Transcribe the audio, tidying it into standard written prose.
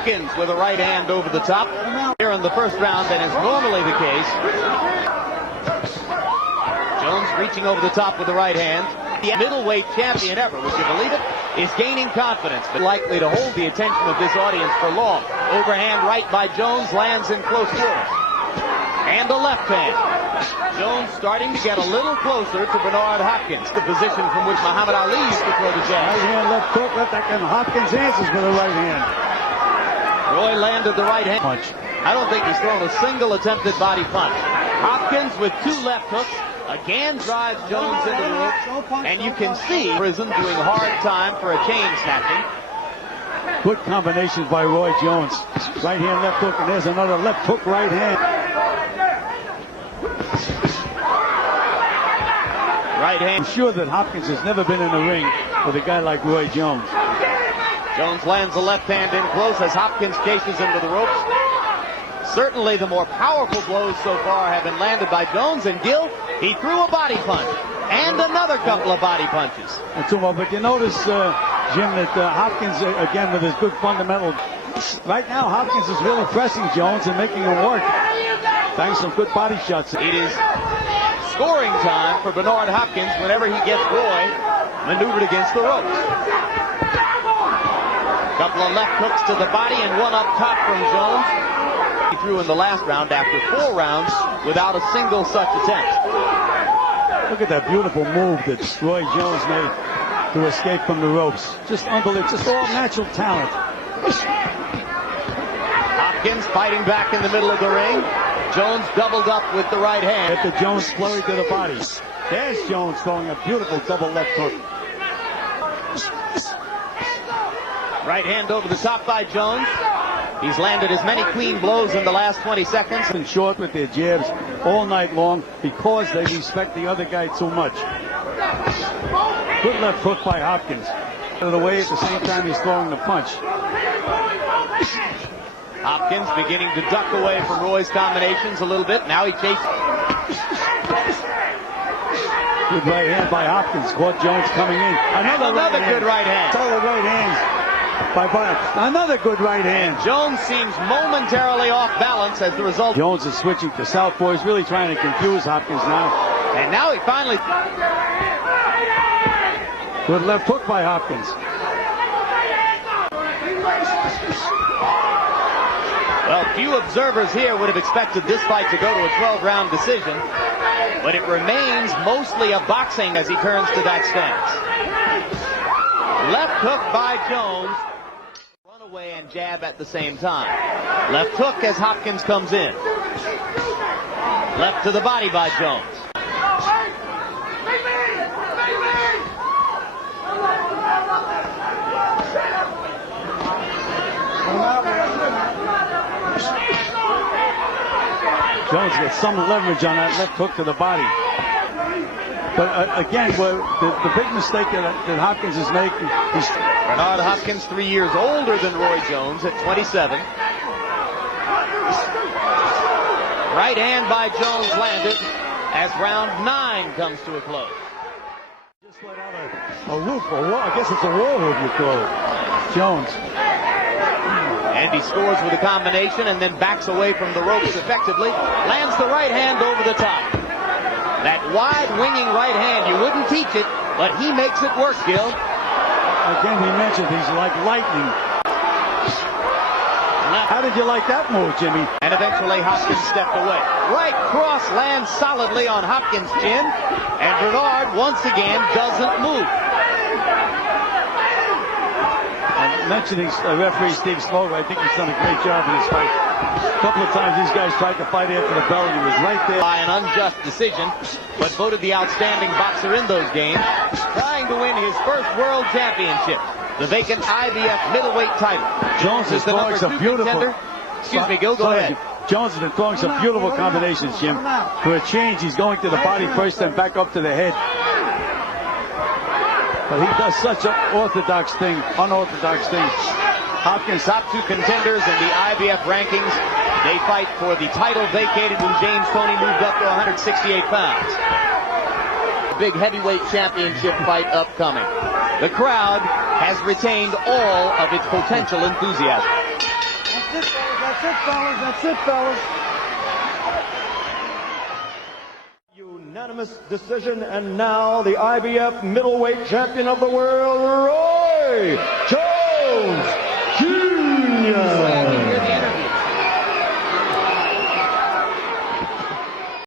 Hopkins with a right hand over the top here in the first round than is normally the case. Jones reaching over the top with the right hand. The middleweight champion ever, would you believe it, is gaining confidence, but likely to hold the attention of this audience for long. Overhand right by Jones, lands in close quarters. And the left hand. Jones starting to get a little closer to Bernard Hopkins, the position from which Muhammad Ali used to throw the jab. Right hand, left hook, left back, and Hopkins answers with a right hand. Roy landed the right hand punch. I don't think he's thrown a single attempted body punch. Hopkins with two left hooks again drives Jones into the ropes, and you can see Prison doing hard time for a chain snatching. Good combinations by Roy Jones. Right hand, left hook, and there's another left hook, right hand. Right hand. I'm sure that Hopkins has never been in the ring with a guy like Roy Jones. Jones lands the left hand in close as Hopkins chases him to the ropes. Certainly the more powerful blows so far have been landed by Jones, and Gill, he threw a body punch and another couple of body punches. But you notice, Jim, that Hopkins, again, with his good fundamentals. Right now, Hopkins is really pressing Jones and making him work. Thanks some good body shots. It is scoring time for Bernard Hopkins whenever he gets Roy maneuvered against the ropes. Couple of left hooks to the body and one up top from Jones. He threw in the last round after 4 rounds without a single such attempt. Look at that beautiful move that Roy Jones made to escape from the ropes. Just unbelievable. Just all natural talent. Hopkins fighting back in the middle of the ring. Jones doubled up with the right hand. At the Jones flurry to the body. There's Jones throwing a beautiful double left hook. Right hand over the top by Jones. He's landed as many clean blows in the last 20 seconds. And short with their jabs all night long because they respect the other guy too much. Good left hook by Hopkins. Out of the way at the same time he's throwing the punch. Hopkins beginning to duck away from Roy's combinations a little bit. Now he chases. Good right hand by Hopkins. Caught Jones coming in. Another good right hand. Solid right hands. Another good right hand. And Jones seems momentarily off balance as the result. Jones is switching to southpaw. He's really trying to confuse Hopkins now. And now he finally. Good left hook by Hopkins. Well, few observers here would have expected this fight to go to a 12-round decision, but it remains mostly a boxing as he turns to that stance. Left hook by Jones. Run away and jab at the same time. Left hook as Hopkins comes in. Left to the body by Jones. Jones gets some leverage on that left hook to the body. But again, the big mistake that Hopkins is making is Bernard Hopkins 3 years older than Roy Jones at 27. Right hand by Jones landed as round 9 comes to a close. Just let out a loop, or I guess it's a wall hoop you call it. Jones. And he scores with a combination and then backs away from the ropes effectively. Lands the right hand over the top. That wide winging right hand, you wouldn't teach it, but he makes it work, Gil. Again, he mentioned he's like lightning. How did you like that move, Jimmy? And eventually Hopkins stepped away. Right cross lands solidly on Hopkins' chin, and Bernard once again doesn't move. And mentioning referee Steve Smoker, I think he's done a great job in this fight. A couple of times these guys tried to fight after the bell, and he was right there. By an unjust decision, but voted the outstanding boxer in those games, trying to win his first world championship, the vacant IBF middleweight title. Jones is the throwing some beautiful. Contender. Excuse me, Gil, go ahead. Jones has been throwing some beautiful combinations, Jim. For a change, he's going to the body first, then back up to the head. But he does such an unorthodox thing. Hopkins, top 2 contenders in the IBF rankings. They fight for the title vacated when James Toney moved up to 168 pounds. Big heavyweight championship fight upcoming. The crowd has retained all of its potential enthusiasm. it, fellas. That's it, fellas. Unanimous decision, and now the IBF middleweight champion of the world, Roy Jones.